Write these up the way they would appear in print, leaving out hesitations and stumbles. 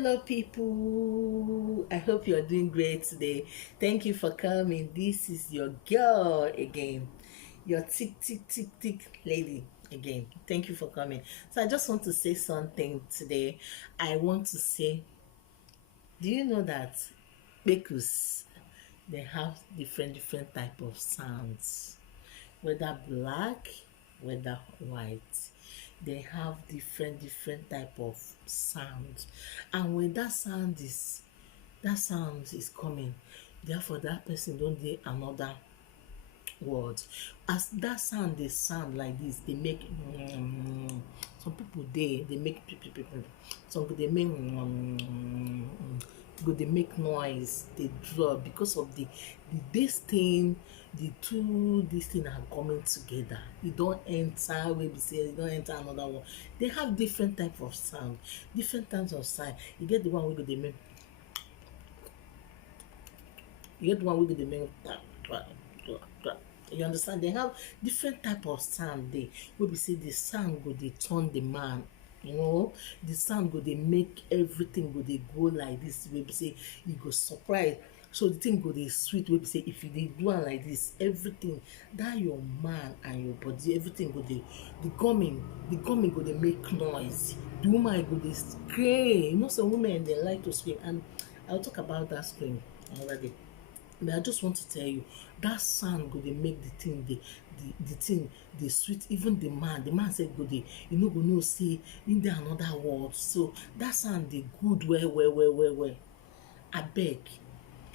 Hello people, I hope you're doing great today. Thank you for coming. This is your girl again, your tick lady again. Thank you for coming. So I just want to say something today. I want to say, do you know that kpekus, they have different type of sounds, whether black, whether white, they have different type of sounds. And when that sound is coming, therefore that person don't dey another word. As that sound dey sound like this, they make some people they make some go dey make go dey make noise, they drop because of the this thing, the two this thing are coming together. You don't enter where we say you don't enter another one. They have different type of sound, different types of sound. You get the one wey go dey make, you get the one wey go dey make you understand. They have different type of sound there wey be say the sound go dey turn the man, you know, the sound go dey make everything go dey go like this wey be say you go surprise. So the thing go dey sweet wey be say if you dey do am like this, everything that your man and your body, everything go dey, the coming go dey make noise, the woman go dey scream. You know some women they like to scream, and I'll talk about that scream another day. But I just want to tell you, that sound go dey make the thing the thing dey sweet. Even the man say go dey, you know, go know say in there another world. So that sound dey good well. Abeg,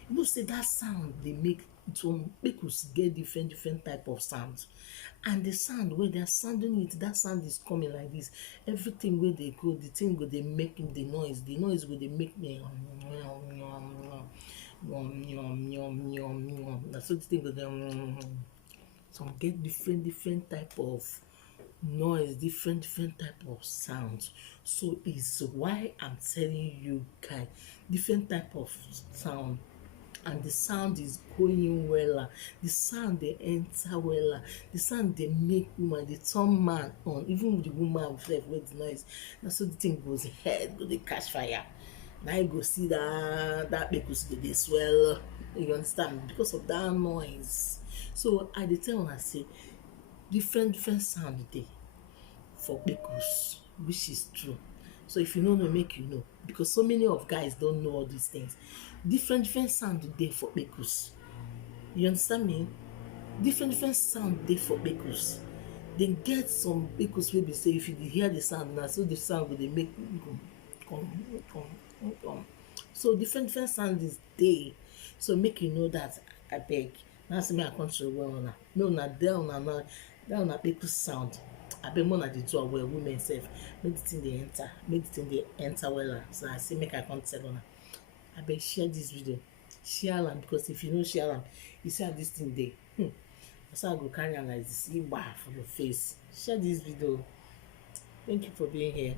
you know say that sound dey make some kpekus get different type of sounds, and the sound wey they're sounding it, that sound is coming like this. Everything where they go, the thing go dey make the noise go dey make me that's what the thing go dey some get different type of noise, different type of sounds. So it's why I'm telling you guys, different type of sound, and the sound is going wella, the sound they enter wella, the sound they make woman, they turn man on, even the woman with the noise. That's so the thing goes head go dey catch fire. Now you go see that kpekus go dey swell, you understand, because of that noise. So I dey tell una say different sound dey for kpekus, which is true. So if you don't know, make you know, because so many of guys don't know all these things. Different sound dey for kpekus, you understand me? Different sound dey for kpekus. They get some kpekus wey be say if you hear the sound now, so the sound go dey make come. So different sound is dey. So make you know that. I beg. Now see me I control well una. No na there una now, that una kpekus sound. I beg more na the two well, women self. Make the thing they enter, make the thing they enter well. So I say make I come tell una. I beg share this video, share am, because if you don't share am, you see how this thing dey. So I go carry am like this, for your face. Share this video. Thank you for being here.